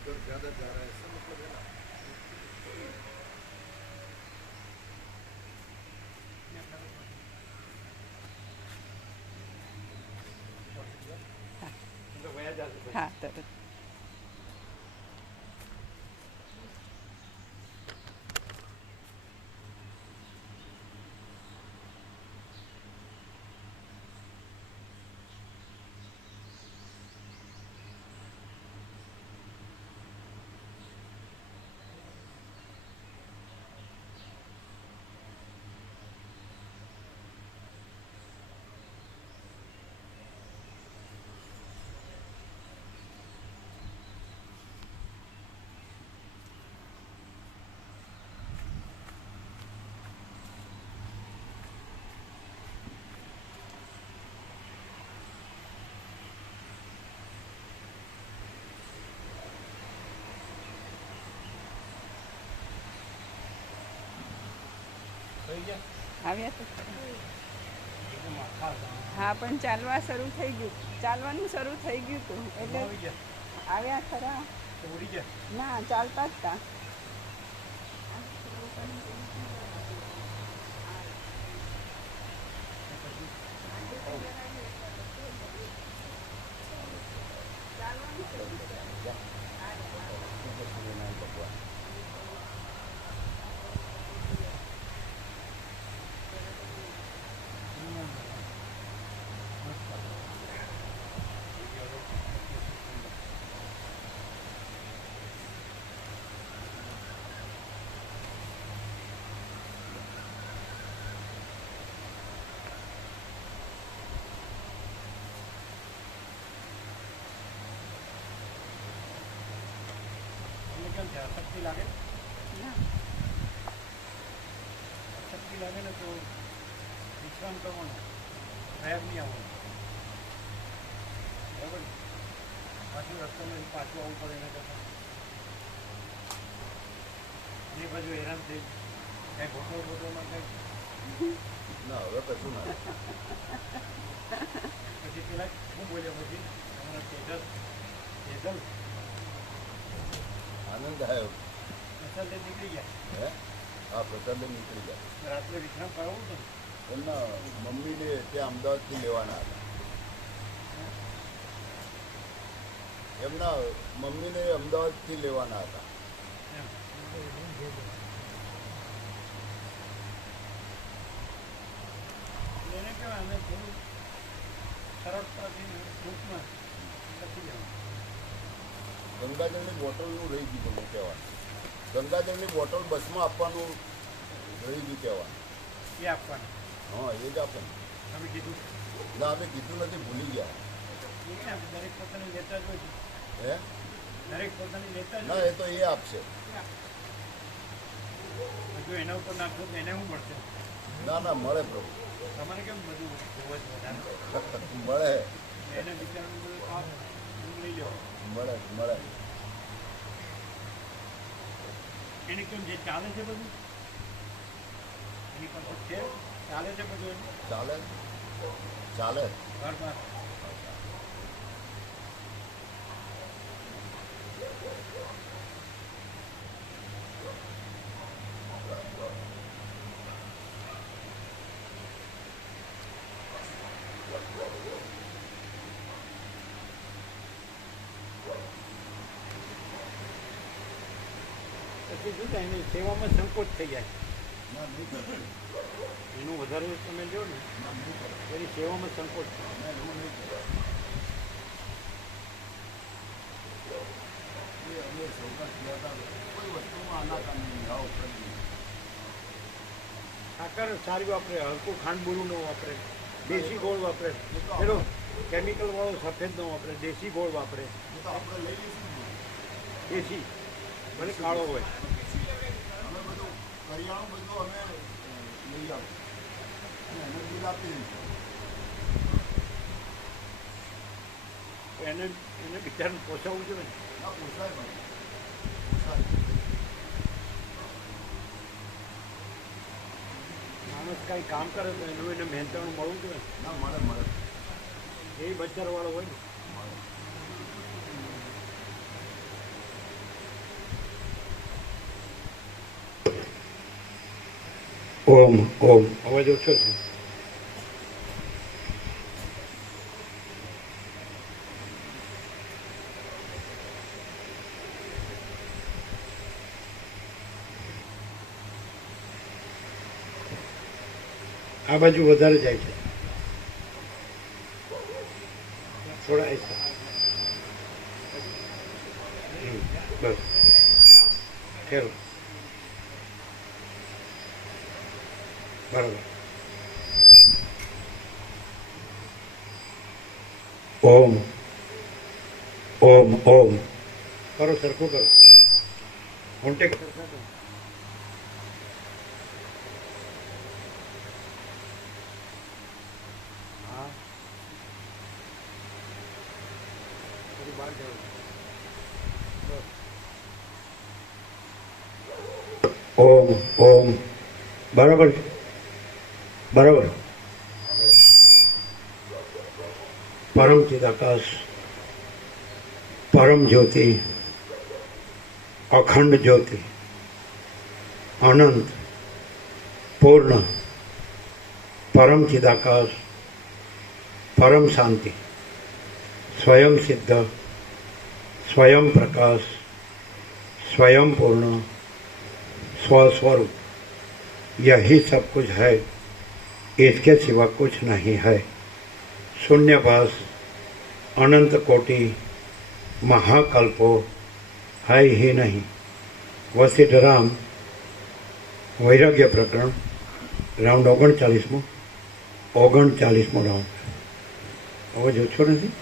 इधर ज़्यादा जा रहा है, ऐसा मतलब है ना। હા તરત. આવ્યા તો હા, પણ ચાલવા શરૂ થઈ ગયું, ચાલવાનું શરૂ થઈ ગયું હતું એટલે આવ્યા ખરા. ના, ચાલતા જ હતા. શક્તિ લાગે ના, શક્તિ લાગે ને તો વિશ્રામ કરવાનો, પ્રયાગ નહીં આવવાનો, બરાબર. પાછું રસ્તામાં પાછું આવવું પડે એના કરતાં એ બાજુ હેરાન થઈ કાંઈ ફોટોમાં કંઈ ના, હવે કશું ના. પછી પેલા શું બોલ્યા પછી તમારા તેજલ આનંદ આવ્યો. પ્રસાદ નીકળી ગયા. હે? હા, પ્રસાદ નીકળી ગયા. રાત્રે વિશ્રામ કરાવવું છે ને એમના મમ્મીને ત્યાં અમદાવાદથી લેવાના હતા. એમના મમ્મીને અમદાવાદથી લેવાના હતા. એમ. એને કહેવાય અમે થોડું સરળતાથી ટૂંકમાં લખી જવાનું. ગંગાજળની બોટલનું રહી ગયું તમને કહેવાનું. ગંગાજળની બોટલ બસમાં આપવાનું રહી ગયું કહેવાનું. એ આપવાનું હા, એ જ આપે ને. અમે કીધું ના, અમે કીધું નથી, ભૂલી ગયા. એ કેમ દરેક પોતાની લેતા જ હોય છે. હે? દરેક પોતાની લેતા જ ના, હોય એ તો એ આપશે. જો એના ઉપર નાખશો તો એને શું મળશે? ના ના, મળે પ્રભુ. તમારે કેમ બધું જોવે છે વધારે? મળે એને બિચારાનું બધું આપ લઈ લેવો. મળે મળે. એને કેમ જે ચાલે છે બધું એની પાસે છે, ચાલે છે બધું એનું ચાલે ચાલે. ઘર બાર. પછી શું થાય એની સેવામાં સંકોચ થઈ જાય. ના, નહીં કરે. એનું વધારે તમે જો ને ના, નહીં કરે. એની સેવામાં સંકોચ થાય. ના, એવું નહીં કરે. એ અમે સૌકા થયા હતા, કોઈ વસ્તુમાં આનાકામ નહીં. આવો કરી સાકર સારી વાપરે, હલકું ખાંડ બુરું ન વાપરે, દેશી ગોળ વાપરે, પેલો કેમિકલ વાળો સફેદ ન વાપરે, દેશી ગોળ વાપરે. એ તો આપણે લઈ લઈશું ને. દેશી ભલે કાળો હોય. અમે બધું કરિયાણું બધું અમે લઈ આવું અને એને બિલ આપી દઈશું. તો એને બિચારાને પોસાવવું જોઈએ ને. ના, પોસાય ભાઈ, પોસાય. માણસ કાંઈ કામ કરે તો એનું એને મહેનતાણું મળવું જોઈએ. ના, મળે મળે એ બજારવાળો હોય ને મળે. ઓમ ઓમ અવાજ ઓછો છે. આ બાજુ વધારે જાય છે, થોડા ऐसा. બસ ઠેરો બરાબર. ઓમ ઓમ ઓમ કરો, સરખું કરો. કોન્ટેક્ટ ઓમ ઓમ બરાબર છે, બરાબર. પરમ ચિદાકાશ, પરમ જ્યોતિ, અખંડ જ્યોતિ, અનંત પૂર્ણ, પરમ ચિદાકાશ, પરમ શાંતિ, સ્વયં સિદ્ધ, स्वयं प्रकाश, स्वयं पूर्ण, स्वस्वरूप, यही सब कुछ है, इसके सिवा कुछ नहीं है. शून्यभास, अनंत कोटि, महाकल्पो है ही नहीं. वशिष्ठ राम वैराग्य प्रकरण राउंड 39 39 राउंड. अवाज ओछो नहीं,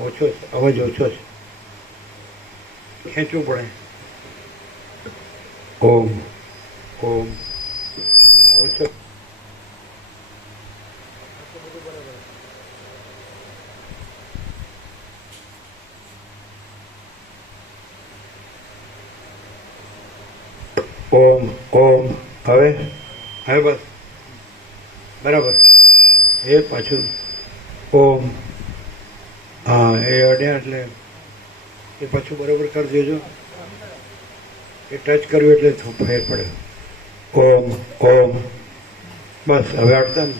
ओछो अवाज ओछो है, ખેંચવું પડે. ઓમ ઓમ ઓછો. ઓમ ઓમ હવે હવે બસ બરાબર. એ પાછું ઓમ, હા એ અડ્યા એટલે એ પાછું બરાબર કરી દેજો. એ ટચ કર્યું એટલે ફેર પડે. ઓમ ઓમ બસ હવે અડતા ને.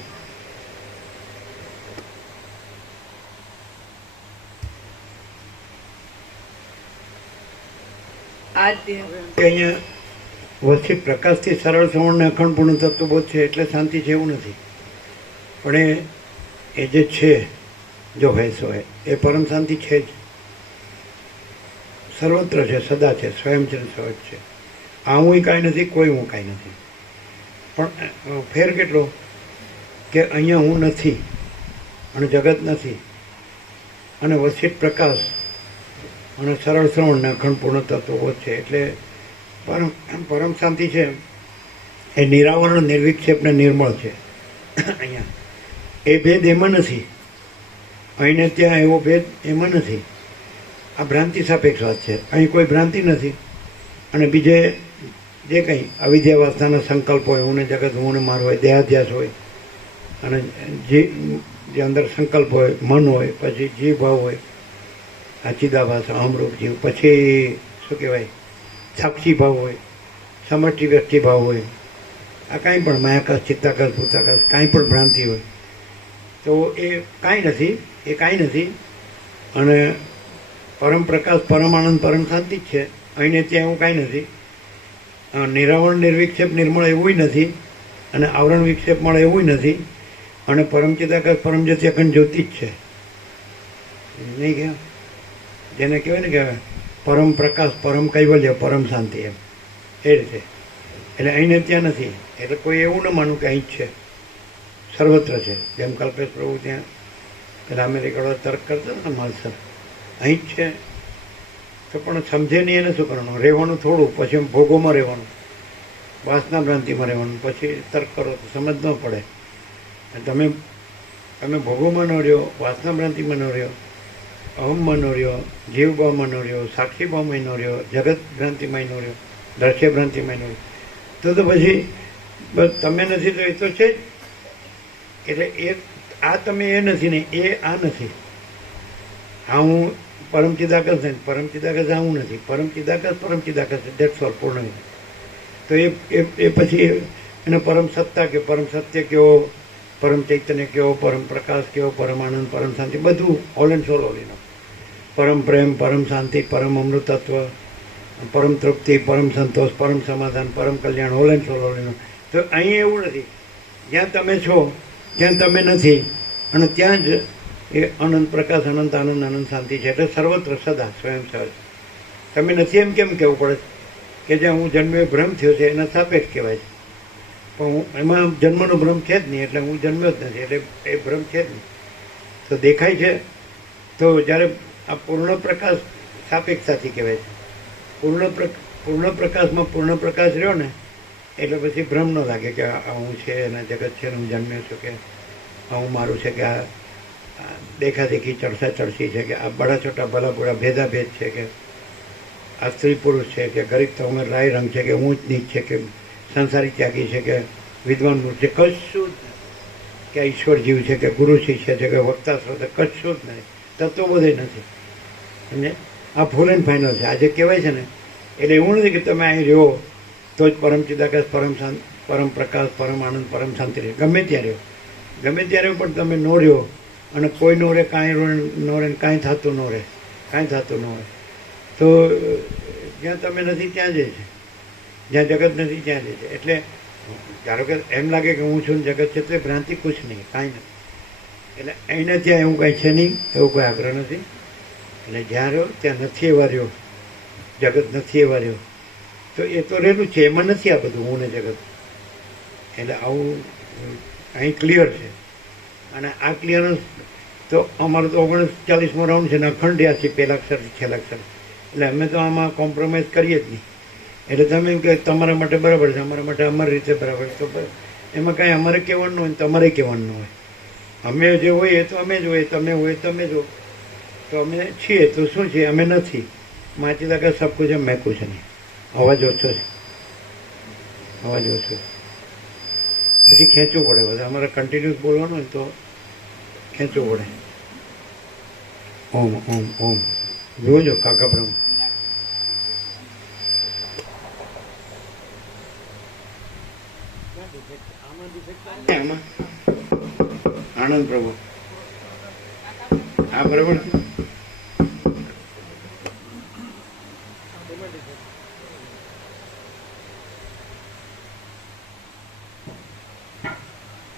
અહીંયા વચ્ચે પ્રકાશથી સરળ શ્રવણને અખંડ પૂર્ણ તત્વબોધ છે એટલે શાંતિ છે એવું નથી, પણ એ જે છે જો હોય સો હોય એ પરમ શાંતિ છે જ, સર્વત્ર છે, સદા છે, સ્વયંચર સહજ છે. આ હું કાંઈ નથી, કોઈ હું કાંઈ નથી. પણ ફેર કેટલો કે અહીંયા હું નથી અને જગત નથી, અને વસિત પ્રકાશ અને સરળ શ્રવણને અખંડ પૂર્ણ તત્વો છે એટલે પરમ શાંતિ છે. એ નિરાવરણ, નિર્વિક્ષેપ ને નિર્મળ છે. અહીંયા એ ભેદ એમાં નથી, અહીંને ત્યાં એવો ભેદ એમાં નથી. આ ભ્રાંતિ સાપેક્ષ વાત છે. અહીં કોઈ ભ્રાંતિ નથી, અને બીજે જે કંઈ અવિદ્યા વાસનાના સંકલ્પ હોય, હું ને જગત, હું ને મારું હોય, દેહાધ્યાસ હોય, અને જે અંદર સંકલ્પ હોય, મન હોય, પછી જીવ ભાવ હોય, આ ચિદાભાસ અમરૂપ જીવ, પછી શું કહેવાય સાક્ષી ભાવ હોય, સમષ્ટિ વ્યક્તિ ભાવ હોય, આ કાંઈ પણ માયાકાશ, ચિત્તાકાશ, ભૂતાકાશ કાંઈ પણ ભ્રાંતિ હોય તો એ કાંઈ નથી, એ કાંઈ નથી. અને પરમ પ્રકાશ, પરમ આનંદ, પરમ શાંતિ જ છે. અહીંને ત્યાં એવું કાંઈ નથી. નિરાવરણ, નિર્વિક્ષેપ, નિર્મળ એવું નથી, અને આવરણ વિક્ષેપ મળે એવું નથી. અને પરમ ચિદાકાશ, પરમ જ્યોતિ, અખંડ જ્યોતિ જ છે. નહીં કે જેને કહેવાય ને કે પરમ પ્રકાશ, પરમ કૈવલ્ય, પરમ શાંતિ, એમ એ રીતે. એટલે અહીંને ત્યાં નથી. એટલે કોઈ એવું ન માનું કે અહીં જ છે, સર્વત્ર છે. જેમ કલ્પેશ પ્રભુ ત્યાં પેલા અમેરિકાવાળા તર્ક કરતા ને માલસર, અહીં જ છે. તો પણ સમજે નહીં એને શું કરવાનું? રહેવાનું થોડું, પછી એમ ભોગોમાં રહેવાનું, વાસના ભ્રાંતિમાં રહેવાનું, પછી તર્ક કરો તો સમજ ન પડે. તમે ભોગોમાં ન રહ્યો, વાસના ભ્રાંતિમાં ન રહ્યો, અહમમાં ન રહ્યો, જીવભાવમાં ન રહ્યો, સાક્ષીભાવમાં ન રહ્યો, જગત ભ્રાંતિમાં ન રહ્યો, દ્રશ્ય ભ્રાંતિમાં ન રહ્યો, તો પછી બસ તમે નથી તો એ તો છે જ. એટલે એ આ તમે એ નથી ને એ આ નથી. આ હું પરમ ચિદાકાશ નથી, પરમ ચિદાકાશ આ હું નથી, પરમ ચિદાકાશ, પરમ ચિદાકાશ, દેટ્સ ઓલ, પૂર્ણ. તો એ પછી એને પરમ સત્તા કે પરમ સત્ય કેવો, પરમ ચૈતન્ય કેવો, પરમ પ્રકાશ કેવો, પરમ આનંદ, પરમ શાંતિ, બધું ઓલ એન્ડ સોલ ઓલીનો. પરમ પ્રેમ, પરમ શાંતિ, પરમ અમૃતત્વ, પરમ તૃપ્તિ, પરમ સંતોષ, પરમ સમાધાન, પરમ કલ્યાણ, ઓલ એન્ડ સોલ ઓલીનો. તો અહીં એવું નથી, જ્યાં તમે છો ત્યાં તમે નથી, અને ત્યાં જ એ અનંત પ્રકાશ, અનંત આનંદ, અનંત શાંતિ છે. એટલે સર્વત્ર સદા સ્વયં સહજ. તમે નથી એમ કેમ કહેવું પડે કે જ્યાં હું જન્મ્યો ભ્રમ થયો છે એના સાપેક્ષ કહેવાય છે, પણ હું એમાં જન્મનો ભ્રમ છે જ નહીં, એટલે હું જન્મ્યો જ નથી, એટલે એ ભ્રમ છે જ નહીં. તો દેખાય છે તો જ્યારે આ પૂર્ણ પ્રકાશ સાપેક્ષતાથી કહેવાય છે. પૂર્ણ પ્રકાશમાં પૂર્ણ પ્રકાશ રહ્યો ને એટલે પછી ભ્રમ ન લાગે કે આ હું છે અને જગત છે, હું જન્મ્યો છું, કે આ હું મારું છે, કે આ દેખાદેખી ચડસા ચડસી છે, કે આ બડા છોટા ભલા બુરા ભેદાભેદ છે, કે આ સ્ત્રી પુરુષ છે, કે ગરીબ તો ઉંમર રાય રંગ છે, કે ઊંચ નીચ છે, કે સંસારી ત્યાગી છે, કે વિદ્વાન મૂર્ખ છે, કશું જ નહીં. કે ઈશ્વર જીવ છે, કે ગુરુ શિષ્ય છે, કે વક્તા શ્રોતા, કશું જ નહીં. તત્વો બધે નથી. અને આ ફૂલ એન્ડ ફાઇનલ છે. આજે કહેવાય છે ને, એટલે એવું નથી કે તમે અહીં રહ્યો તો જ પરમ ચિદાકાશ, પરમ શાંત, પરમ પ્રકાશ, પરમ આનંદ, પરમ શાંતિ રહે. ગમે ત્યાં રહ્યો, ગમે ત્યારે પણ તમે નો રહ્યો અને કોઈ નો રહે, કાંઈ નો રહે, કાંઈ થતું ન રહે, કાંઈ થતું ન હોય. તો જ્યાં તમે નથી ત્યાં જાય છે, જ્યાં જગત નથી ત્યાં જાય છે. એટલે ધારો કે એમ લાગે કે હું છું ને જગત છે, તો એ ભ્રાંતિ કુછ નહીં, કાંઈ નથી. એટલે અહીંને ત્યાં એવું કાંઈ છે નહીં, એવું કોઈ આગ્રહ નથી. એટલે જ્યાં રહ્યો ત્યાં નથી એવા રહ્યો, જગત નથી એવા રહ્યો, તો એ તો રહેલું છે, એમાં નથી આ બધું હું ને જગત. એટલે આવું અહીં ક્લિયર છે. અને આ ક્લિયરન્સ તો અમારું તો 39મો રાઉન્ડ છે ને, અખંડ 83 પહેલા અક્ષરથી છેલ્લા અક્ષર. એટલે અમે તો આમાં કોમ્પ્રોમાઇઝ કરીએ જ નહીં. એટલે તમે એમ કે તમારા માટે બરાબર છે, અમારા માટે અમારી રીતે બરાબર છે, તો એમાં કાંઈ અમારે કહેવાનું હોય, તમારે કહેવાનું ન હોય. અમે જે હોઈએ તો અમે જ હોય, તમે હોય તમે જ હો. તો અમે છીએ તો શું છે, અમે નથી. માચી લાગે સબ કુછ એમ મેં કુછ નહીં. અવાજ ઓછો છે, અવાજ ઓછો છે. પછી ખેંચવું પડે બધા. અમારે કન્ટિન્યુઅસ બોલવાનું હોય તો ખેંચવું પડે. ઓમ ઓમ ઓમ જોજો કાકા બ્રહ્મ. આમાં આનંદ પ્રભુ હા બરાબર.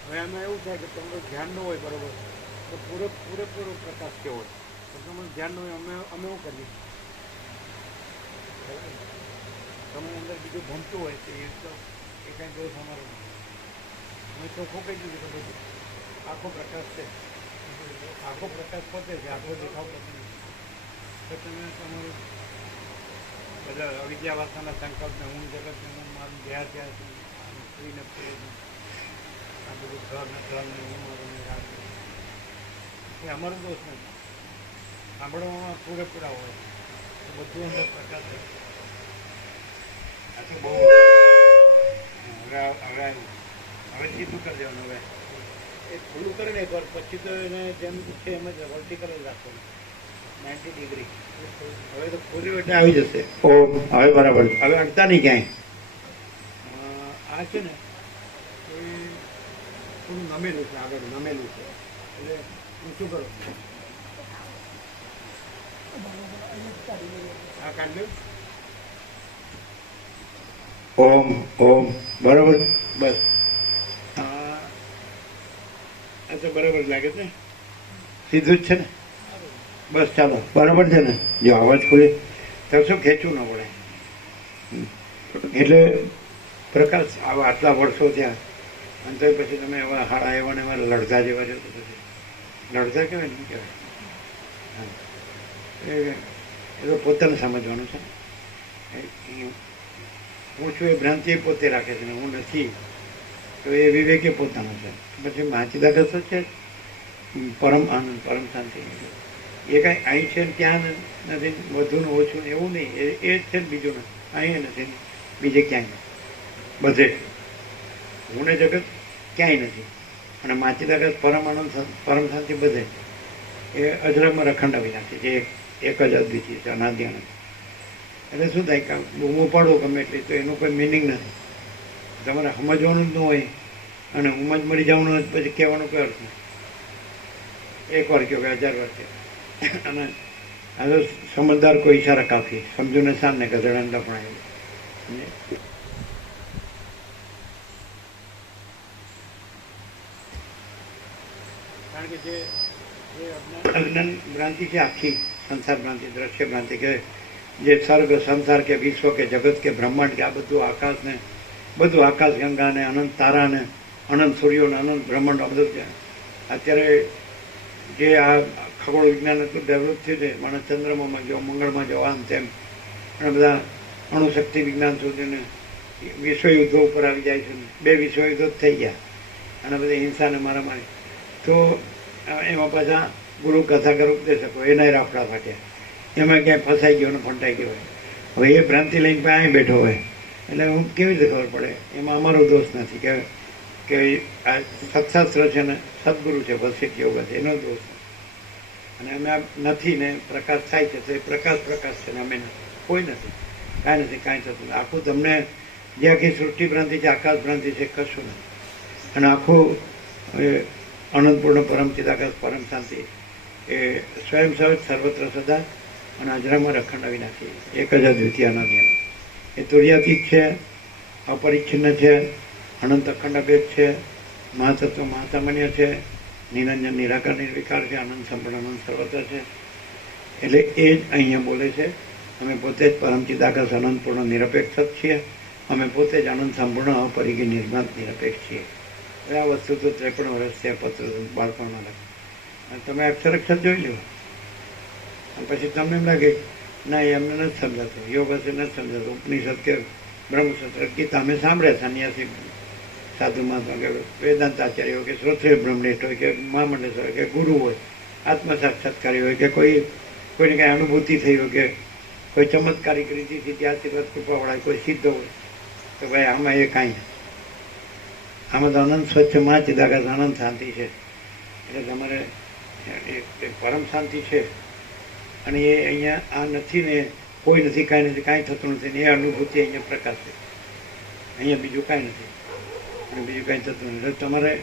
હવે આમાં એવું થાય કે તમારું ધ્યાન ન હોય બરોબર, તો પૂરેપૂરો પ્રકાશ કેવો હોય, તો તમારું ધ્યાન ન હોય. અમે શું કરીએ, તમે અંદર બીજું ભણતું હોય તો એ કાંઈ દોષ અમારો નથી. અમે ચોખ્ખું કહી દીધું કે બધું આખો પ્રકાશ છે, આખો પ્રકાશ પોતે છે, આખો દેખાવ પોતે નથી. તો તમે તમારું બધા અવિદ્યા વાસનાના સંકલ્પને હું જગતને હું મારું જ્યાં ત્યાં છું, સ્ત્રી નથી, આ બધું ઘરને હું મારું રાખ, એ અમારો દોષ નથી. સાંભળવામાં પૂરેપૂરા હોય તો બધું અંદર પ્રકાશ છે. આ તો બહુ હવે સીધું કરી દેવાનું. હવે એ ખુલ્લું કરીને એકવાર પછી તો એને જેમ છે એમ જ વર્ટિકલ જ રાખવાનું 90 ડિગ્રી. હવે તો ખોલ્યું એટલે આવી જશે. ઓમ હવે બરાબર. હવે અડતા નહીં ક્યાંય. આ છે ને એ થોડું નમેલું છે, આગળ નમેલું છે, એટલે હું શું કરું, આ કાઢ્યું. ઓમ ઓમ બરાબર. બસ આ તો બરાબર લાગે છે, સીધું જ છે ને. બસ ચાલો બરાબર છે ને. જો અવાજ ખોલે તો શું ખેંચવું ન પડે. એટલે પ્રકાશ આટલા વર્ષો ત્યાં, અને તો પછી તમે એવા હાડા એવા ને એવા લડતા જેવા છો, તો પછી લડતા કહેવાય નહીં કહેવાય. એ તો પોતાને સમજવાનું છે. હું છું એ ભ્રાંતિ પોતે રાખે છે ને હું નથી, તો એ વિવેકે પોતાનો છે. પછી માચીદાગત શું છે, પરમ આનંદ, પરમ શાંતિ. એ કાંઈ અહીં છે ને ત્યાં નથી, વધુ ને ઓછું એવું નહીં. એ જ છે ને, બીજું નથી. અહીં નથી, બીજે ક્યાંય બધે. હું ને જગત ક્યાંય નથી. અને માચીદાગત પરમ આનંદ, પરમ શાંતિ બધે. એ અજરામાં અખંડ અવિનાશી છે, એક જ અદ્વિતીય છે, અનાદિ અનંત. એટલે શું થાય કે બૂમો પાડો ગમે એટલી તો એનું કોઈ મિનિંગ નથી. તમારે સમજવાનું જ ન હોય અને હું જ મરી જવાનું હોય પછી કહેવાનું કઈ અર્થ નહીં. એક વાર કહો કે 1000 વાર કહો. અને આ તો સમજદાર કોઈ ઈશારા કાફી, સમજુ ને સામને ગધેડાને દફણાય. કારણ કે જે અજ્ઞાન ભ્રાંતિ છે આખી સંસાર ભ્રાંતિ, દ્રશ્ય ભ્રાંતિ, કે જે સર્ગ સંસાર કે વિશ્વ કે જગત કે બ્રહ્માંડ કે આ બધું આકાશને, બધું આકાશ ગંગાને, અનંત તારાને, અનંત સૂર્યોને, અનંત બ્રહ્માંડ, આ બધું છે. અત્યારે જે આ ખગોળ વિજ્ઞાન એટલું ડેવલપ થયું છે, માણસ ચંદ્રમામાં જાઓ, મંગળમાં જાઓ, આમ તેમ, અને બધા અણુશક્તિ વિજ્ઞાન સુધીને વિશ્વયુદ્ધો ઉપર આવી જાય છે. 2 વિશ્વયુદ્ધો જ થઈ ગયા અને બધી હિંસાને મારામારી. તો એમાં પાછા ગુરુ કથાકાર ઉપદેશકો એના રાફડા ફાટ્યા, એમાં ક્યાંય ફસાઈ ગયો ને ફંટાઈ ગયો હોય. હવે એ ભ્રાંતિ લઈને અહીં બેઠો હોય એટલે હું કેવી રીતે ખબર પડે? એમાં અમારો દોષ નથી કે આ સત્શાસ્ત્ર છે ને સદગુરુ છે, વસિષ્ઠ યોગ છે, એનો દોષ. અને અમે આ નથી ને પ્રકાશ થાય છે તો એ પ્રકાશ છે ને અમે નથી, કોઈ નથી, કાંઈ નથી, કાંઈ થતું નથી. આખું તમને જે આખી સૃષ્ટિ ભ્રાંતિ છે, આકાશ ભ્રાંતિ છે, કશું નથી. અને આખું અનંતપૂર્ણ પરમ ચિદાકાશ પરમ શાંતિ એ સ્વયં સહજ સર્વત્ર સદા અને અજરામાં અખંડ અવિનાશી, એક જ અદ્વિતીય અનાદિ. એ તુર્યાતીત છે, અપરિચ્છિન્ન છે, અનંત અખંડ અભેદ છે, મહાતત્વ મહાસામાન્ય છે, નિરંજન નિરાકાર નિર્વિકાર છે, આનંદ સંપૂર્ણ અનંત સર્વત્ર છે. એટલે એ જ અહીંયા બોલે છે. અમે પોતે જ પરમ ચિદાકાશ અનંતપૂર્ણ નિરપેક્ષ જ છીએ. અમે પોતે જ આનંદ સંપૂર્ણ અપરિગી નિર્માત નિરપેક્ષ છીએ. આ વસ્તુ તો 53 વર્ષથી આ પત્ર બાળપણમાં લખે. અને તમે અક્ષર જોઈ લો પછી તમને એમ લાગે ના એ અમને નથી સમજાતું, યોગ હશે નથી સમજાતું, ઉપનિષદ કે બ્રહ્મસૂત્ર ગીતા અમે સાંભળ્યા, સંન્યાસી સાધુ મહાત્મા કે વેદાંત આચાર્ય હોય કે શ્રોત્રિય બ્રહ્મનિષ્ઠ હોય કે મહામંડલેશ્વર હોય કે ગુરુ હોય, આત્મ સાક્ષાત્કારી હોય કે કોઈને કાંઈ અનુભૂતિ થઈ હોય કે કોઈ ચમત્કારિક રીતિથી ત્યાં આશીર્વાદ કૃપા વળાય, કોઈ સિદ્ધ હોય, તો ભાઈ આમાં એ કાંઈ નથી. આમાં તો અનંત સ્વચ્છ માં ચિદાકાશ આનંદ શાંતિ છે. એટલે તમારે એક પરમ શાંતિ છે. અને એ અહીંયા આ નથી ને કોઈ નથી, કાંઈ નથી, કાંઈ થતું નથી ને એ અનુભૂતિ અહીંયા પ્રકાશ છે. અહીંયા બીજું કાંઈ નથી અને બીજું કાંઈ થતું નથી. એટલે તમારે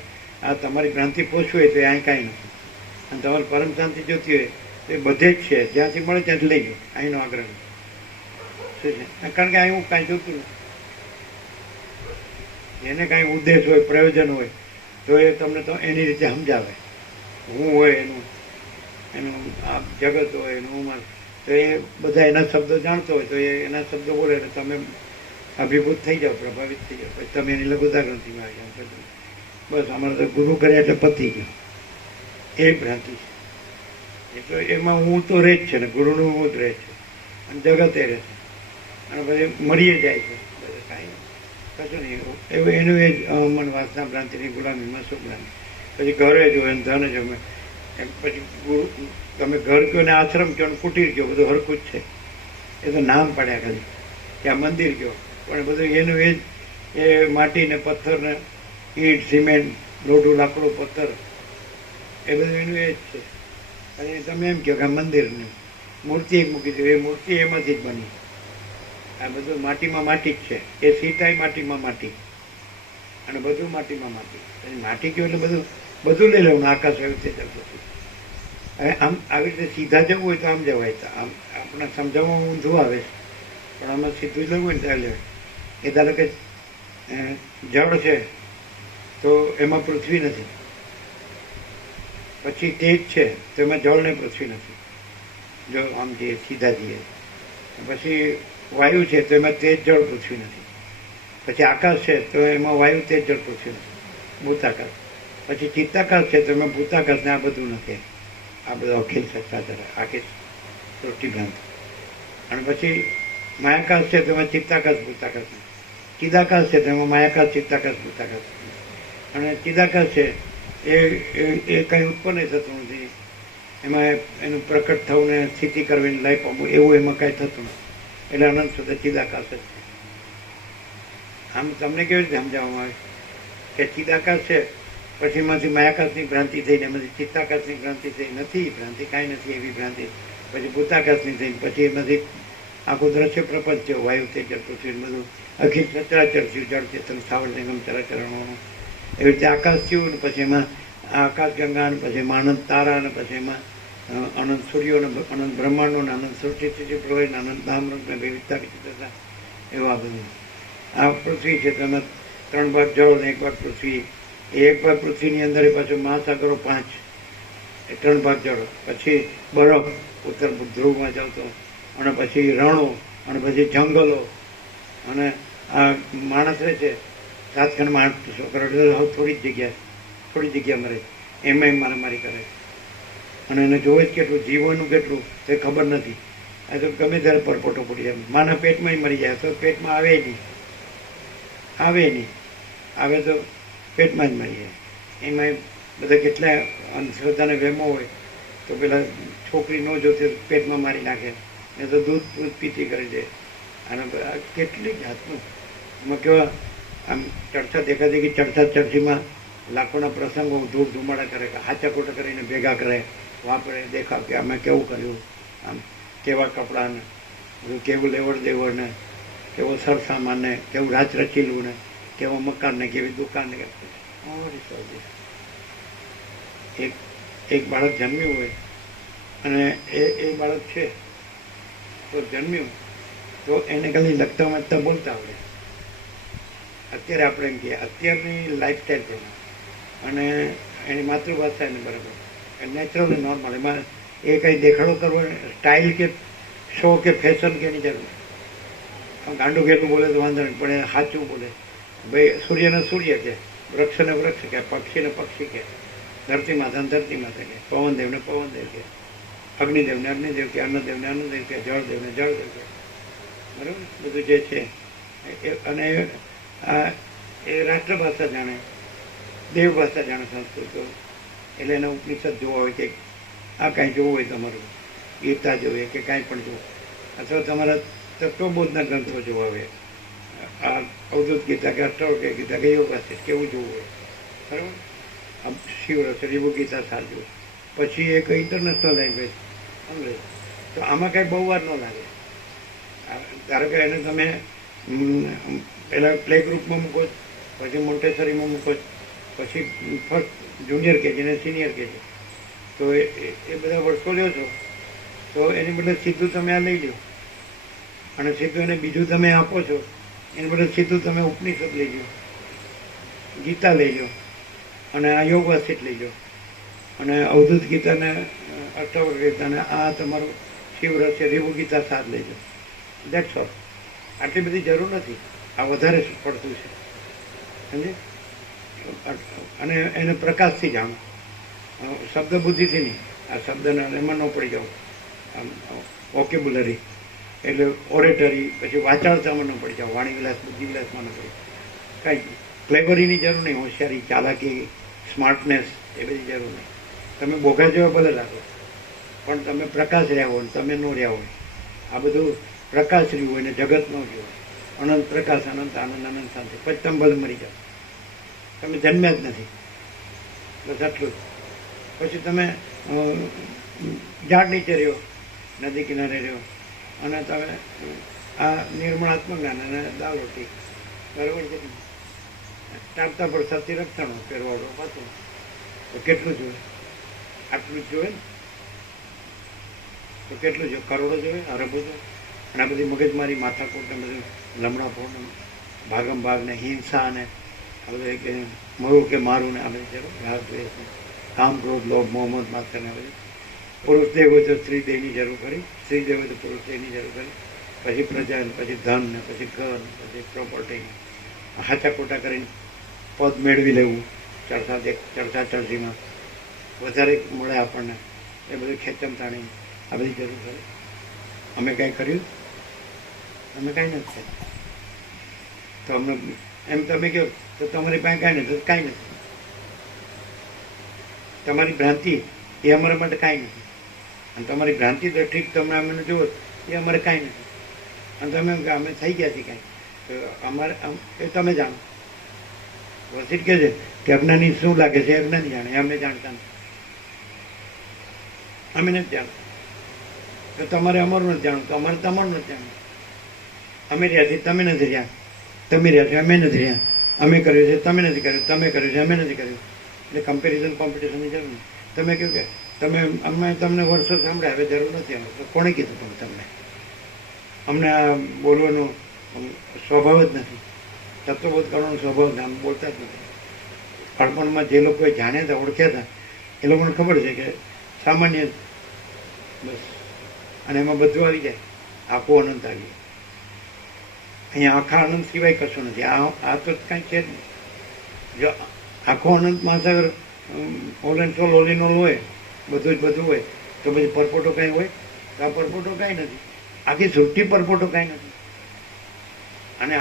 આ તમારી ભ્રાંતિ પોષવી હોય તો અહીં કાંઈ નથી. અને તમારે પરમ શાંતિ જોતી હોય તો એ બધે જ છે, જ્યાંથી મળે ત્યાંથી લઈ ગયો. અહીંનો આગ્રહ શું છે? કારણ કે અહીં હું કાંઈ જોતું નથી. એને કાંઈ ઉદ્દેશ હોય, પ્રયોજન હોય તો એ તમને તો એની રીતે સમજાવે. હું હોય એનું આ જગત હોય એનું ઉંમર, તો એ બધા એના શબ્દો જાણતો હોય તો એ એના શબ્દો બોલે એટલે તમે અભિભૂત થઈ જાઓ, પ્રભાવિત થઈ જાઓ. પછી તમે એની લઘુતા ગ્રંથિમાં આવી જાઓ. બસ અમારે તો ગુરુ કરે એટલે પતી ગયો. એ ભ્રાંતિ છે. એટલે એમાં હું તો રહે જ છે ને, ગુરુનું હું જ રહે છે અને જગતે રહે છે અને પછી મળીએ જાય છે. કાંઈ કશું નહીં એવું એનું એ જ મન વાસના ભ્રાંતિની ગુલામીમાં શું ભ્રાંતિ. પછી ઘરે જો એને ધન જ અમે પછી ગુરુ તમે ઘર કહો ને આશ્રમ કહો ને કુટીર કહો, બધું હરખું જ છે. એ તો નામ પાડ્યા ખાલી કે આ મંદિર કહો, પણ બધું એનું એ જ એ માટી ને પથ્થર ને ઈંટ સિમેન્ટ લોઢું લાકડું પથ્થર એ બધું એનું એ જ છે. અને તમે એમ કહો કે આ મંદિરની મૂર્તિ એક મૂકી દો, એ મૂર્તિ એમાંથી જ બની. આ બધું માટીમાં માટી જ છે. એ સીતાય માટીમાં માટી અને બધું માટીમાં માટી. માટી કહો એટલે બધું લઈ લેવું. આકાશ એવી રીતે ચાલતું. હવે આમ આવી રીતે સીધા જવું હોય તો આમ જવાય. તો આમ આપણે સમજાવવામાં ઊંધું આવે છે, પણ આમાં સીધું જ લેવું હોય ને ત્યાં લેવાય. એ ધારો કે જળ છે તો એમાં પૃથ્વી નથી, પછી તેજ છે તો એમાં જળ ને પૃથ્વી નથી. જો આમ જઈએ સીધા જઈએ. પછી વાયુ છે તો એમાં તેજ જળ પૃથ્વી નથી. પછી આકાશ છે તો એમાં વાયુ તેજ જળ પૃથ્વી નથી, ભૂતાકાશ. પછી ચિત્તાકાશ છે તો એમાં ભૂતાકાશ ને આ બધું નથી. આ બધું અખિલ સત્તાધાર આખી સૃષ્ટિ ભ્રાંતિ. અને પછી માયાકાશ છે તો એમાં ચિત્તાકાશ ભૂતાકાશ નથી. ચિદાકાશ છે તો એમાં માયાકાશ ચિત્તાકાશ ભૂતાકાશ. અને ચિદાકાશ છે એ કંઈ ઉત્પન્ન થતું નથી. એમાં એનું પ્રકટ થવું ને સ્થિતિ કરવીને લાઈફ આપવું એવું એમાં કાંઈ થતું નથી. એટલે અનંત સુધી ચિદાકાશ જ છે. આમ તમને કેવી રીતે સમજાવવામાં આવે કે ચિદાકાશ છે પછી એમાંથી માયાકાશની ભ્રાંતિ થઈને એમાંથી ચિત્તાકાશની ભ્રાંતિ થઈ નથી. ભ્રાંતિ કાંઈ નથી એવી ભ્રાંતિ. પછી ભૂતાકાશની થઈ, પછી એમાંથી આખું દ્રશ્ય પ્રપંચ છે, વાયુ તેજ પૃથ્વી બધું અખિલ સચરાચર થયું, જળ ચેતન સ્થાવર નિગમ ચરાચરણોનું. એવી રીતે આકાશ થયું ને પછી એમાં આકાશ ગંગા ને પછી એમાં અનંત તારા ને પછી એમાં અનંત સૂર્યો ને અનંત બ્રહ્માંડો ને અનંત સૃષ્ટિ પ્રલય ને અનંત નામ રંગ ને વિવિધતા વિચિત્રતા એવા બધું. આ પૃથ્વી છે તેમાં 3 ભાગ જળ ને 1 ભાગ પૃથ્વી. એ 1 ભાગ પૃથ્વીની અંદર એ પાછું મહાસાગરો 5, એ 3 ભાગ જળ, પછી બરફ ઉત્તર ધ્રુવમાં ચાલતો, અને પછી રણો, અને પછી જંગલો, અને આ માણસ રહે છે 7 ખંડમાં 8 કરોડ, થોડી જગ્યા મરે, એમાં મારામારી કરે, અને એને જોવે જ કેટલું, જીવવાનું કેટલું તે ખબર નથી. આ તો ગમે ત્યારે પરપોટો પડી જાય, માના પેટમાં મરી જાય તો પેટમાં આવે નહીં, આવે તો પેટમાં જ મરી જાય. એમાં બધા કેટલા અંધશ્રદ્ધાને વહેમો હોય તો પેલા છોકરી ન જોતી પેટમાં મારી નાખે, એ તો દૂધ પીતી કરી દે. અને કેટલી જાતનું એમાં કેવા આમ ચર્ચા દેખાદેખી, ચર્ચીમાં લાખોના પ્રસંગો ધૂળ ધુમાડા કરે, હાચા ખોટા કરીને ભેગા કરે, વાપરે, દેખાવ કે અમે કેવું કર્યું, આમ કેવા કપડાં ને બધું, કેવું લેવડ દેવડ ને કેવો સરસામાન ને કેવું રાચ રચીલું ને કેવા મકાન ને કેવી દુકાન ને. એક બાળક જન્મ્યું હોય અને એ બાળક છે તો જન્મ્યું તો એને ખાલી લખતા વાંચતા બોલતા આવડે. અત્યારે આપણે એમ કહીએ અત્યારની લાઈફસ્ટાઈલ પ્રમાણે, અને એની માતૃભાષા એને બરાબર નેચરલ નોર્મલ, એમાં એ કંઈ દેખાડો કરવો, સ્ટાઇલ કે શો કે ફેશન કે એની જરૂર. ગાંડું ઘેલું બોલે તો વાંધો નહીં, પણ એ સાચું બોલે. ભાઈ સૂર્યને સૂર્ય કે, વૃક્ષને વૃક્ષ કે, પક્ષીને પક્ષી કે, ધરતી માતાને ધરતી માતા કે, પવનદેવને પવનદેવ કે, અગ્નિદેવને અગ્નિદેવ કે, અન્નદેવને અન્નદેવ કે, જળદેવને જળદેવ કે. બરાબર બધું જે છે. અને એ રાષ્ટ્રભાષા જાણે, દેવભાષા જાણે સંસ્કૃત, એટલે એને ઉપનિષદ જોવા હોય કે આ કાંઈ જોવું હોય તમારું, ગીતા જોઈએ કે કાંઈ પણ જોવું, અથવા તમારા તત્વબોધના ગ્રંથો જોવા હોય, આ અવધૂત ગીતા કે અષ્ટાવક્ર ગીતા કે યોગાશે કેવું જોવું હોય, બરાબર. આમ શિવરસ રીબુ ગીતા સાચું, પછી એક ઇન્ટરનેશનલ લેંગ્વેજ અંગ્રેજ, તો આમાં કાંઈ બહુ વાર ન લાગે. ધારો કે એને તમે પહેલાં પ્લે ગ્રુપમાં મૂકો, પછી મોન્ટેસરીમાં મૂકો, પછી ફર્સ્ટ જુનિયર કેજી ને સિનિયર કેજી, તો એ બધા વર્ષો લ્યો છો તો એની બદલે સીધું તમે આ લઈ લો, અને સીધું એને બીજું તમે આપો છો, એની બદલે સીધું તમે ઉપનિષદ લઈ લો, ગીતા લઈ લો, અને આ યોગવાસિત લઈ લો, અને અવધૂત ગીતાને અષ્ટાવક્ર ગીતાને આ તમારું શિવરસ રીબુ ગીતા સાથ લઈ લો. That's all. આટલી બધી જરૂર નથી, આ વધારે પડતું છે, સમજે. અને એને પ્રકાશથી જાણો, શબ્દ બુદ્ધિથી નહીં. આ શબ્દને એમાં ન પડી જાઓ, આમ વોકેબ્યુલરી એટલે ઓરેટરી, પછી વાચાળતામાં ન પડી જાઓ, વાણી વિલાસ બુદ્ધિ વિલાસમાં ન પડી. કાંઈ ક્લેવરીની જરૂર નહીં, હોશિયારી, ચાલાકી, સ્માર્ટનેસ એ બધી જરૂર નહીં. તમે બોગા જેવા ભલે લાગો, પણ તમે પ્રકાશ રહ્યા હોય, તમે ન રહ્યા હોય, આ બધું પ્રકાશ રહ્યું હોય ને જગત ન રહ્યું હોય, અનંત પ્રકાશ, અનંત આનંદ, અનંત શાંતિ, પછી તમે ભલે મરી જાઓ, તમે જન્મ્યા જ નથી, બસ આટલું જ. પછી તમે ઝાડ નીચે રહ્યો, નદી કિનારે રહ્યો, અને તમે આ નિર્મળાત્મક જ્ઞાન અને દાળ રોટી, બરાબર છે. ચાલતા પર સતી રક્ષણો ફેરવાડો પાછું, તો કેટલું જોઈએ? આટલું જ જોઈએ ને, તો કેટલું જોઈએ? કરોડો જોઈએ, અરબો જોઈએ. અને આ બધી મગજમારી, માથાકૂટ ને બધું લમણાપોટ, ભાગમ ભાગ ને હિંસા ને આ બધું કે મરું કે મારું ને આ બધી જરૂર, રાગ દ્વેષ ને કામ ક્રોધ લોભ મોહમ્મદ માત્ર ને બધી. પુરુષ દેવ હોય તો સ્ત્રી દેહની જરૂર કરી, સ્ત્રી દેવ હોય તો પુરુષ દેહની જરૂર કરી, પછી પ્રજા ને પછી ધન ને પછી ઘર ને પછી પ્રોપર્ટી, હાચા ખોટા કરીને પદ મેળવી લેવું, ચર્ચા ચર્ચીમાં વધારે મળે આપણને, એ બધું ખેંચમ તાણી આ બધી જરૂર કરી. અમે કાંઈ કર્યું? અમે કાંઈ નથી કર્યું. તો અમને એમ તમે કહો તો તમારી પાસે કાંઈ નથી, કાંઈ નથી. તમારી ભ્રાંતિ એ અમારા માટે કાંઈ નથી, અને તમારી ભ્રાંતિ તો ઠીક તમે અમને જુઓ એ અમારે કાંઈ નથી. અને તમે અમે થઈ ગયા છીએ કાંઈ, તો અમારે એ તમે જાણો. વસીટ કહે છે કે અજ્ઞાની શું લાગે છે, અજ્ઞાની જાણે, અમે જાણતા નથી, અમે નથી જાણતા. તો તમારે અમારું નથી જાણવું, તો અમારે તમારું નથી જાણવું. અમે રહ્યા છીએ, તમે નથી રહ્યા, તમે રહ્યા છો, અમે નથી રહ્યા, અમે કર્યું છે, તમે નથી કર્યું, તમે કર્યું છે, અમે નથી કર્યું. એટલે કમ્પેરિઝન કોમ્પિટિશનની જરૂર નહીં. તમે કહ્યું કે તમે અમે તમને વર્ષો સાંભળ્યા, હવે જરૂર નથી અમે. તો કોણે કીધું પણ તમને? અમને આ બોલવાનો સ્વભાવ જ નથી, તત્વબોધ કરવાનો સ્વભાવ આમ બોલતા જ નથી. બાળપણમાં જે લોકોએ જાણ્યા હતા, ઓળખ્યા હતા, એ લોકોને ખબર છે કે સામાન્ય બસ, અને એમાં બધું આવી જાય, આખો અનંત આવી જાય. અહીંયા આખા અનંત સિવાય કશું નથી. આ તો કાંઈ છે જ નહીં. જો આખો અનંત મહાસાગર ઓલેન સોલ ઓલિનોલ હોય, બધું જ બધું હોય, તો પછી પરપોટો કાંઈ હોય? તો આ પરપોટો કાંઈ નથી. આખી સૃષ્ટિ પરપોટો કાંઈ નથી. અને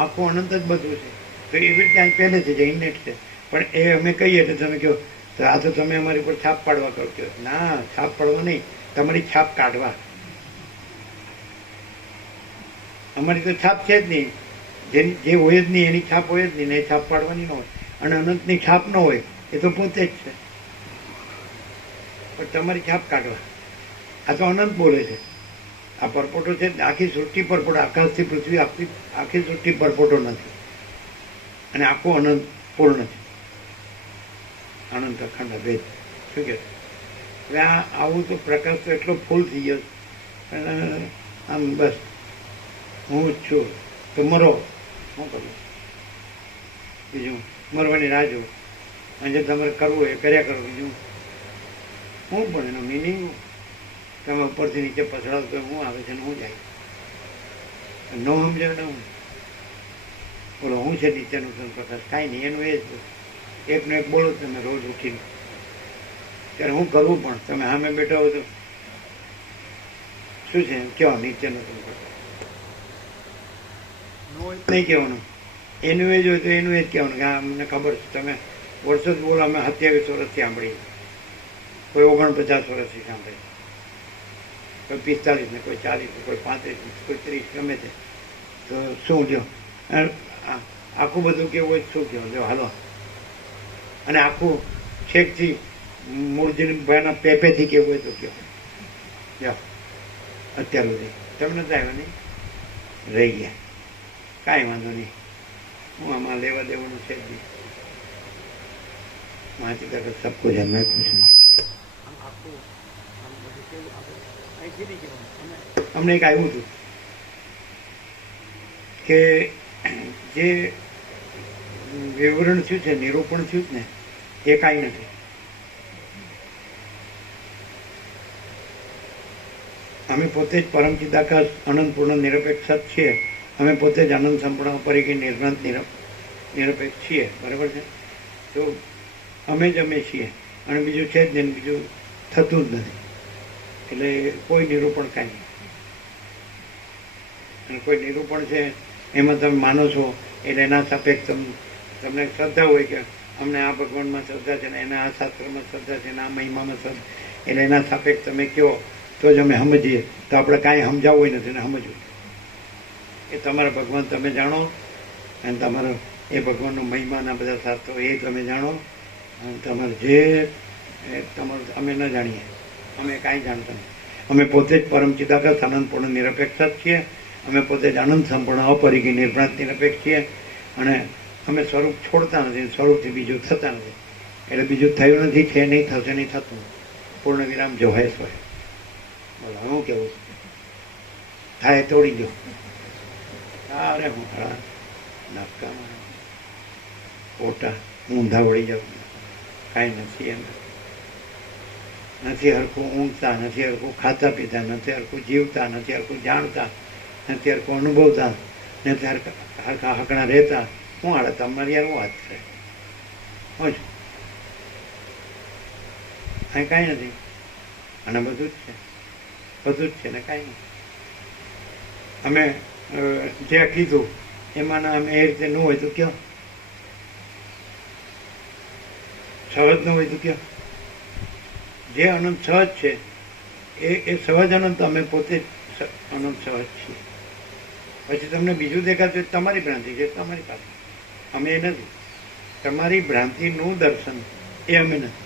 આખો અનંત જ બધું છે. તો એવી રીતે પહેલેથી જ ઇનેટ છે. પણ એ અમે કહીએ એટલે તમે કહો તો આ તો તમે અમારી પર છાપ પાડવા કરો છો. ના, છાપ પાડવા નહીં, તમારી છાપ કાઢવા. અમારી તો છાપ છે જ નહીં. જે હોય જ નહીં એની છાપ હોય જ નહીં ને એ છાપ પાડવાની ન હોય. અને અનંતની છાપ ન હોય એ તો પોતે જ છે. પણ તમારી છાપ કાઢવા. આ તો અનંત બોલે છે. આ પરપોટો છે, આખી સૃષ્ટિ પરપોટો, આકાશથી પૃથ્વી આખી સૃષ્ટિ પરપોટો નથી. અને આખું અનંત પૂર્ણ છે. અનંત અખંડ ભેદ. શું કે હવે આવું તો પ્રકાશ તો એટલો ફૂલ થઈ ગયો. આમ બસ હું જ છું તો મરો, શું કરું? બીજું મરવાની રાહ જોઉં. અને જે તમારે કરવું હોય એ કર્યા કરો. બીજું હું પણ એનો મિનિંગ તમે ઉપરથી નીચે પછડાવ તો હું આવે છે ને હું જાય. ન સમજાવ ને હું બોલો હું છે નીચેનું પ્રકાશ, કાંઈ નહીં. એનું એ જ એકનો એક બોલો તમે રોજ ઉઠીને. ત્યારે હું કરવું પણ તમે સામે બેઠા હો તો શું છે કેવા નીચેનું પ્રકાશ નહીં કહેવાનું. એનું એ જ હોય તો એનું એ જ કહેવાનું કે અમને ખબર છે તમે વર્ષો જ બોલો. અમે 27 વર્ષથી સાંભળીએ, કોઈ 49 વર્ષથી સાંભળીએ, કોઈ 45 ને કોઈ 40 ને કોઈ 35 કોઈ 30 ગમે છે. તો શું લ્યો આખું બધું કેવું હોય શું કહો લ્યો હાલો. અને આખું છેકથી મૂળજીભાઈના પેપેથી કેવું હોય તો કહો લ્યો. અત્યાર સુધી તમને તો આવ્યા નહીં, રહી ગયા, કાંઈ વાંધો નહીં. હું આમાં લેવા દેવાનું છે જ નહીં. વાંચી કર સબ કુછ है मैं कुछ नहीं. અમને એક આવ્યું હતું કે જે વિવરણ થયું છે, નિરૂપણ થયું ને એ કાંઈ નથી. અમે પોતે જ પરમ ચિદાકાશ અનંત પૂર્ણ નિરપેક્ષ જ છીએ. અમે પોતે જ આનંદ સંપૂર્ણ પરીથી નિર્ભ્રાંત નિરપેક્ષ છીએ. બરાબર છે? તો અમે જ અમે છીએ અને બીજું છે જ નહીં, બીજું થતું જ નથી. એટલે કોઈ નિરૂપણ કાંઈ નહીં. અને કોઈ નિરૂપણ છે એમાં તમે માનો છો એટલે એના સાપેક્ષ તમને શ્રદ્ધા હોય કે અમને આ ભગવાનમાં શ્રદ્ધા છે ને એના આ શાસ્ત્રમાં શ્રદ્ધા છે ને આ મહિમામાં શ્રદ્ધા, એટલે એના સાપેક્ષ તમે કહો તો જ અમે સમજીએ. તો આપણે કાંઈ સમજાવવું નથી ને સમજવું. એ તમારા ભગવાન તમે જાણો અને તમારો એ ભગવાનનો મહિમાના બધા શાસ્ત્રો એ તમે જાણો. અને તમારે જે તમારું અમે ન જાણીએ, અમે કાંઈ જાણતા નહીં. અમે પોતે જ પરમ ચિદાકાશ આનંદ પૂર્ણ નિરપેક્ષ જ છીએ. અમે પોતે જ આનંદ સંપૂર્ણ અપરિગી નિર્ભ્રાંત નિરપેક્ષ છીએ. અને અમે સ્વરૂપ છોડતા નથી, સ્વરૂપથી બીજું થતા નથી. એટલે બીજું થયું નથી, છે નહીં, થશે નહીં, થતું પૂર્ણ વિરામ જો હોય સો. બોલો હું કેવું થાય તોડી દો. અરે હું નક્કામાં ખોટા ઊંધા વળી જાઉં. કાંઈ નથી એમ. નથી હરખું ઊંઘતા, નથી હરખું ખાતા પીતા, નથી હરખું જીવતા, નથી હરખું જાણતા, નથી હરખું અનુભવતા, નથી હરખા હકણા રહેતા. શું હાલે તમારી યાર હું વાત છે? હું છું અહીં કાંઈ નથી. અને બધું જ છે, બધું જ છે ને કાંઈ નહીં. અમે જે કીધું એમાં અમે એ રીતે ન હોય તો કયો, સહજ ન હોય તો કયો. જે અનંત સહજ છે એ સહજ અનંત અમે પોતે જ અનંત સહજ છીએ. પછી તમને બીજું દેખાતું તમારી ભ્રાંતિ છે, તમારી પાસે. અમે એ નથી. તમારી ભ્રાંતિનું દર્શન એ અમે નથી.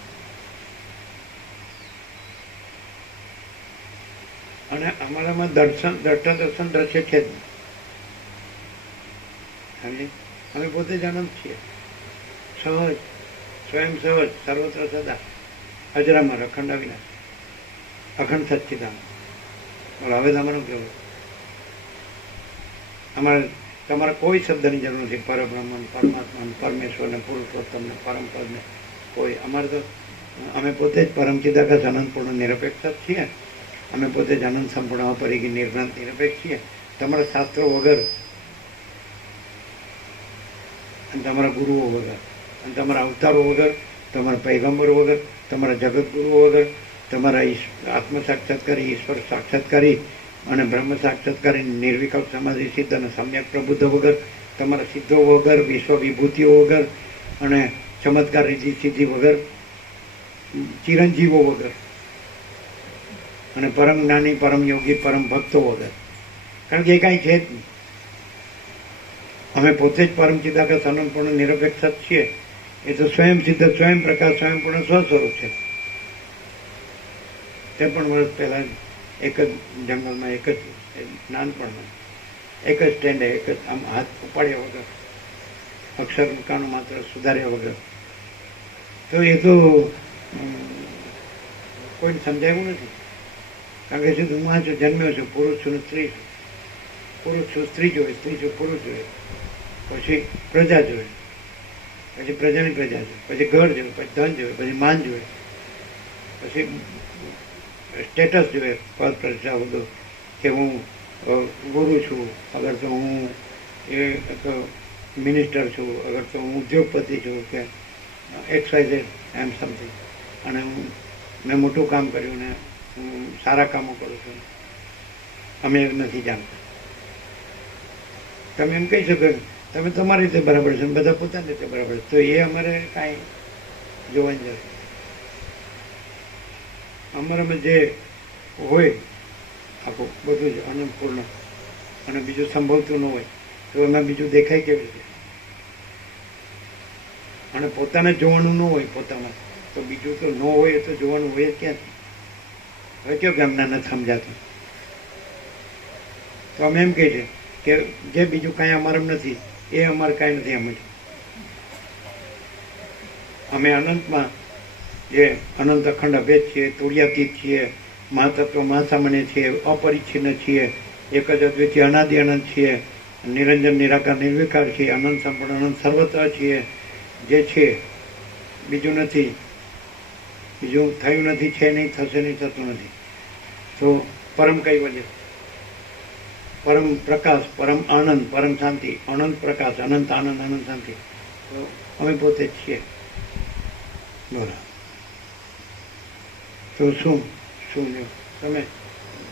અને અમારામાં દર્શન દ્રશ્ય છે જ નહીં. સમજે? અમે પોતે જ આનંદ છીએ, સહજ, સ્વયં સહજ, સર્વત્ર સદા, અજરામર, અખંડ અવિનાશ, અખંડ સચ્ચિદાન. બોલો હવે તમારું કેવું? તમારે કોઈ શબ્દની જરૂર નથી. પરબ્રહ્મ, પરમાત્મા, પરમેશ્વરને, પુરુષોત્તમને, પરમપદને કોઈ. અમારે તો અમે પોતે જ પરમ ચિદાકાશ અનંતપૂર્ણ નિરપેક્ષ જ છીએ. અમે પોતે જ અનંત સંપૂર્ણ અપરિગી નિર્ભ્રાંત નિરપેક્ષ છીએ. તમારા શાસ્ત્રો વગર અને તમારા ગુરુઓ વગર અને તમારા અવતારો વગર, તમારા પૈગંબરો વગર, તમારા જગતગુરુઓ વગર, તમારા આત્મ સાક્ષાત્કારી, ઈશ્વર સાક્ષાત્કારી અને બ્રહ્મ સાક્ષાત્કારી, નિર્વિકલ્પ સમાધિ સિદ્ધ અને સમ્યક પ્રબુદ્ધ વગર, તમારા સિદ્ધો વગર, વિશ્વ વિભૂતિઓ વગર અને ચમત્કાર રીતિ સિદ્ધિ વગર, ચિરંજીવો વગર અને પરમ જ્ઞાની, પરમ યોગી, પરમ ભક્તો વગર. કારણ કે એ કાંઈ છે જ નહીં. અમે પોતે જ પરમ ચિદાકાશ અનંતપૂર્ણ નિરપેક્ષ જ છીએ. એ તો સ્વયં સિદ્ધ, સ્વયં પ્રકાશ, સ્વયંપૂર્ણ સ્વસ્વરૂપ છે. તે પણ વર્ષ પહેલા એક જ જંગલમાં, એક જ નાનપણમાં, એક જ સ્ટેન્ડે, એક જ આમ હાથ ઉપાડ્યા વગર, અક્ષર મુકાનું માત્ર સુધાર્યા વગર. તો એ તો કોઈને સમજાયું નથી. કારણ કે સીધું હું આ છું, જન્મ્યો છું, પુરુષ છું ને સ્ત્રી છું, પુરુષ છું સ્ત્રી જોઈએ, સ્ત્રી છું પુરુષ જોઈએ, પછી પ્રજા જોઈએ, પછી પ્રજાની પ્રજા જોઈએ, પછી ઘર જોઈએ, પછી ધન જોઈએ, પછી માન જોઈએ, પછી સ્ટેટસ જોઈએ, પદ પ્રતિષ્ઠા બધું, કે હું ગુરુ છું, અગર તો હું એક મિનિસ્ટર છું, અગર તો હું ઉદ્યોગપતિ છું, કે XYZ એમ સમથિંગ. અને મેં મોટું કામ કર્યું ને હું સારા કામો કરું છું. અમે નથી જાણતા. તમે એમ કહી શકો તમે તમારી રીતે બરાબર છે, બધા પોતાની રીતે બરાબર છે. તો એ અમારે કાંઈ જોવાની જરૂર. અમારામાં જે હોય આખું બધું જ અનંતપૂર્ણ અને બીજું સંભવતું ન હોય તો એમાં બીજું દેખાય કેવી રીતે? અને પોતાને જોવાનું ન હોય પોતામાં, તો બીજું તો ન હોય તો જોવાનું હોય જ ક્યાંથી? હવે કયો કે અમને નથી સમજાતું. તો અમે એમ કહીએ કે જે બીજું કાંઈ અમારામાં નથી એ અમારે કાંઈ નથી સમજ. અમે અનંતમાં જે અનંત અખંડ અભેદ છીએ, તુર્યાતીત છીએ, મહાતત્વ મહાસામાન્ય છીએ, અપરિચ્છિન્ન છીએ, એક જ અદ્વિતીય અનાદિ અનંત છીએ, નિરંજન નિરાકાર નિર્વિકાર છીએ, અનંત સંપૂર્ણ અનંત સર્વત્ર છીએ. જે છે બીજું નથી, બીજું થયું નથી, છે નહીં, થશે નહીં, થતું નથી. તો પરમ કૈવલ્ય, પરમ પ્રકાશ, પરમ આનંદ, પરમ શાંતિ, અનંત પ્રકાશ, અનંત આનંદ, અનંત શાંતિ. તો અમે પોતે જ છીએ. બોલો તો શું તમે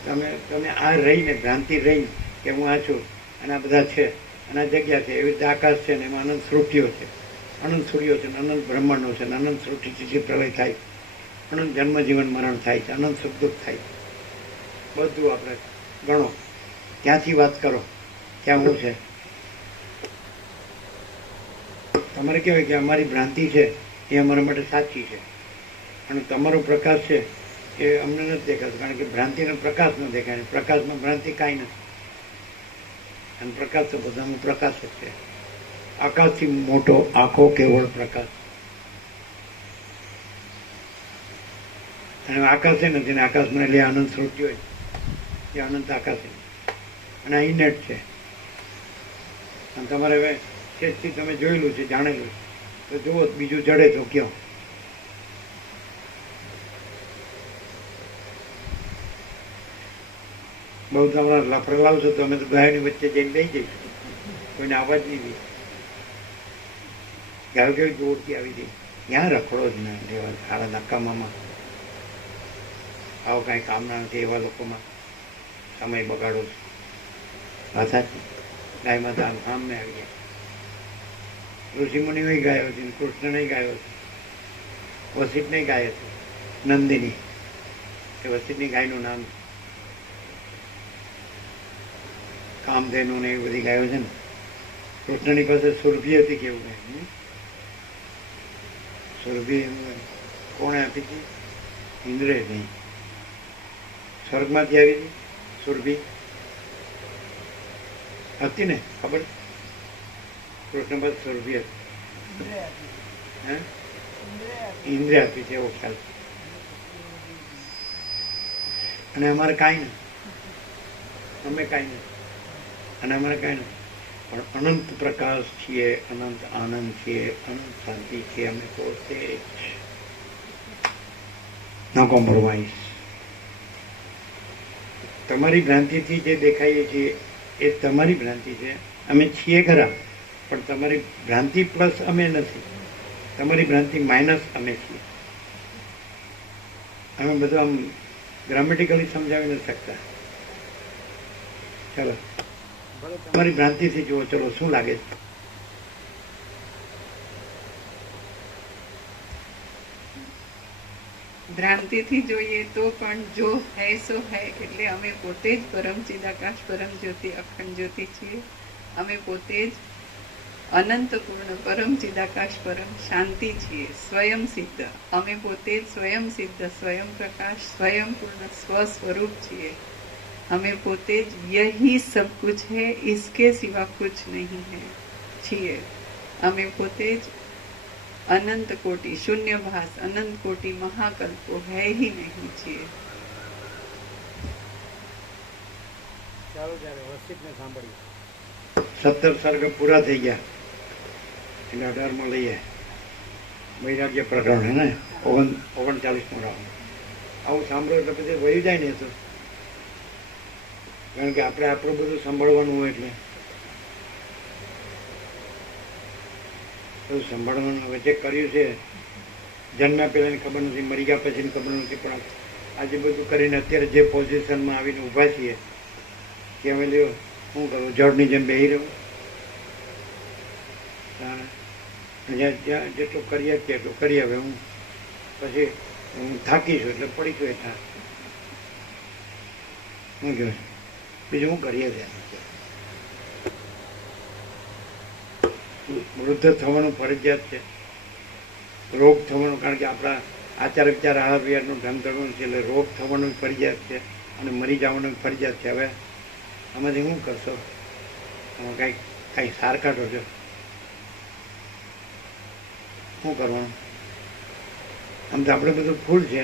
તમે તમે આ રહીને, ભ્રાંતિ રહીને કે હું આ છું અને આ બધા છે અને આ જગ્યા છે, એવી રીતે આકાશ છે ને એમાં અનંત સૃષ્ટિઓ છે, અનંત સૂર્યો છે, અનંત બ્રહ્માંડો છે, અનંત સૃષ્ટિથી પ્રલય થાય, અનંત જન્મ જીવન મરણ થાય છે, અનંત સુખ દુઃખ થાય. બધું આપણે ગણો, ક્યાંથી વાત કરો, ક્યાં હું છે. તમારે કહેવાય કે અમારી ભ્રાંતિ છે એ અમારા માટે સાચી છે અને તમારો પ્રકાશ છે એ અમને નથી દેખાતો. કારણ કે ભ્રાંતિનો પ્રકાશ ન દેખાય, પ્રકાશમાં ભ્રાંતિ કાંઈ નથી. અને પ્રકાશ તો બધાનો પ્રકાશ જ છે. આકાશથી મોટો આખો કેવળ પ્રકાશ. અને આકાશ એ નથી ને આકાશમાં એટલે અનંત સૃષ્ટિ હોય એ અનંત આકાશ અને અહીં નેટ છે. અને તમારે હવે શેષથી તમે જોયેલું છે, જાણેલું છે, તો જુઓ બીજું જડે તો કયો. બહુ તમારા લફડા લાવશો તો અમે તો ગાયની વચ્ચે જઈને લઈ જઈશું, કોઈને અવાજ નહીં દે. ગાયો કેવી દોડતી આવી હતી, ત્યાં રખડો જ ના રહેવા ખાડા નકામામાં. આવો કાંઈ કામના નથી એવા લોકોમાં સમય બગાડો છે. વાત સાચી. ગાય માતા આમને આવી ગયા. ઋષિમુનિ ગાયો છે, કૃષ્ણને ગાયો છે, વસિષ્ઠને ગાય છે, નંદિની એ વસિષ્ઠની ગાયનું નામ. કામધેનુ ને એવી બધી ગાયો છે ને. કૃષ્ણની પાસે સુરભી હતી, કેવું ગાય સુરભી કોણે આપી હતી? ઇન્દ્રે નહીં, સ્વર્ગમાંથી આવી હતી. સુરભી હતી ને, ખબર? કૃષ્ણ બાદ સુરભી હતી. હે? ઇન્દ્રિય આપી છે એવો ખ્યાલ. અને અમારે કાંઈ નહીં, અમે કાંઈ નહીં, અને અમારે કાંઈ નહીં, પણ અનંત પ્રકાશ છીએ, અનંત આનંદ છીએ, અનંત શાંતિ છીએ અમે પોતે જ. No compromise. તમારી ભ્રાંતિથી જે દેખાઈએ છીએ એ તમારી ભ્રાંતિ છે, અમે છીએ ખરા, પણ તમારી ભ્રાંતિ પ્લસ અમે નથી, તમારી ભ્રાંતિ માઇનસ અમે છીએ. અમે બધું આમ ગ્રામેટિકલી સમજાવી નથી શકતા. ચાલો તમારી ભ્રાંતિથી જુઓ, ચલો શું લાગે છે? ભ્રાંતિથી જોઈએ તો પણ જો હૈ સો હૈ, એટલે અમે પોતે જ પરમ ચિદાકાશ પરમ જ્યોતિ અખંડ જ્યોતિ છીએ. અમે પોતે જ અનંત પૂર્ણ પરમ ચિદાકાશ પરમ શાંતિ છીએ, સ્વયં સિદ્ધ. અમે પોતે જ સ્વયં સિદ્ધ, સ્વયં પ્રકાશ, સ્વયં પૂર્ણ સ્વ સ્વરૂપ છીએ. અમે પોતે જ યહી સબ કુછ है, इसके सिवा कुछ नहीं है છીએ. અમે પોતે જ અનંત કોટી શૂન્યભાસ, અનંત કોટી મહાકલ્પો હૈ ही नहीं છીએ. ચાલો ત્યારે વસ્તિકને સાંભળીએ. 17 સર્ગ પૂરા થઈ ગયા એટલે 18માં લઈએ. વૈરાગ્ય પ્રકરણ હે ને 39મો રાઉન્ડ. આવું સાંભળો એટલે પછી વહી જાય ને. તો કારણ કે આપણે આપણું બધું સાંભળવાનું હોય એટલે બધું સાંભળવાનું. હવે જે કર્યું છે જન્મ્યા પહેલાંની ખબર નથી, મરી ગયા પછીની ખબર નથી, પણ આજે બધું કરીને અત્યારે જે પોઝિશનમાં આવીને ઊભા છીએ કે અમે લ્યો શું કરું, જળની જેમ બેસી રહ્યું. જ્યાં જેટલું કરીએ છીએ એટલું કરીએ. હવે હું પછી હું થાકીશું એટલે પડીશું. એ થાક શું કહે બીજું હું કરીએ છીએ. વૃદ્ધ થવાનું ફરજિયાત છે, રોગ થવાનું, કારણ કે આપણા આચાર વિચાર આહાર વિહારનું ઢંગ કરવાનું છે એટલે રોગ થવાનું ફરજિયાત છે અને મરી જવાનું ફરજિયાત છે. હવે આમાંથી શું કરશો? આમાં કાંઈ સાર કાઢો છો, શું કરવાનું? આમ તો આપણે બધું ફૂલ છે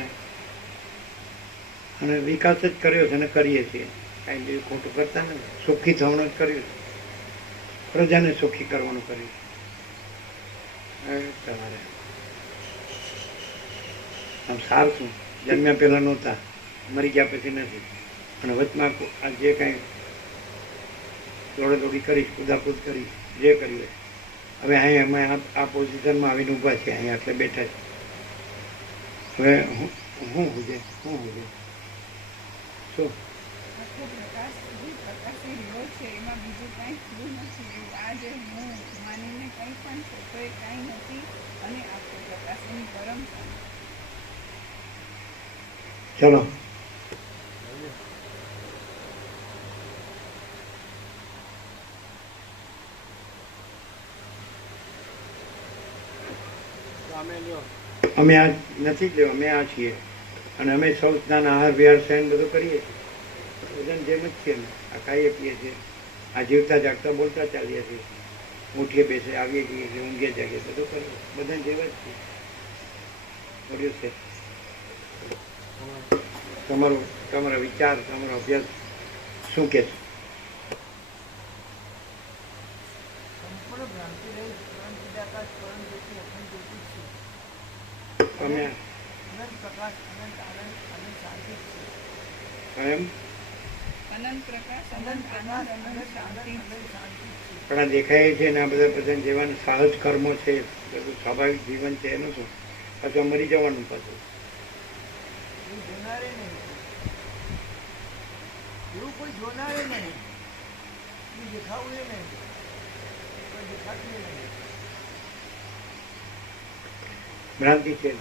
અને વિકાસ જ કર્યો છે અને કરીએ છીએ. કાંઈ બીજું ખોટું કરતા નથી. સુખી થવાનું જ કર્યું છે, પ્રજાને સુખી કરવાનું કર્યું. તમારે આમ સાર શું? જન્મ્યા પહેલાં નહોતા, મરી ગયા પછી નથી, અને વચમાં આ જે કાંઈ દોડાદોડી કરી, કુદાકૂદ કરી, જે કર્યું હોય. હવે અહીં અમે આ પોઝિશનમાં આવીને ઊભા છીએ, અહીંયા એટલે બેઠા છે. હવે હું હુજે શું આખો પ્રકાશ પ્રકાશી રહ્યો છે, એમાં બીજું કાંઈ થયું નથી. આ જે હું માનીને કંઈ પણ છે તો એ કાંઈ નથી, અને આખો પ્રકાશ એની પરમ શાંતિ. ચલો તો અમે લ્યો અમે આ નથી જ લેવા, અમે આ છીએ અને અમે સૌ સ્નાન આહાર વિહાર સહન બધું કરીએ છીએ. બધાને જેમ જ છીએ અમે. આ ખાઈએ પીએ છીએ, આ જીવતા જાગતા બોલતા ચાલીએ છીએ, ઉઠીએ બેસે, આવીએ જઈએ એટલે ઊંઘીએ જાગીએ, બધું કરીએ. બધાને જેવા જ છીએ. કર્યું છે તમારો વિચાર, તમારો અભ્યાસ શું કહે છે? સંપૂર્ણ ભ્રાંતિ રહી પરમ ચિદાકાશ પરમ જ્યોતિ અખંડ જ્યોતિ છે. તમે અનંત પ્રકાશ, અનંત આનંદ, અનંત શાંતિ છે. એમ અનંત પ્રકાશ, અનંત આનંદ, અનંત શાંતિ. પણ આ દેખાય છે ને આ બધા જીવન સહજ કર્મો છે, બધું સ્વાભાવિક જીવન છે, એનું શું? પાછું મરી જવાનું પાછું. એવું જોનારે નહીં, એવું કોઈ જોનારે નહીં, એવું દેખાવું એ નહીં, કોઈ દેખાતું નહીં. ભ્રાંતિ છે.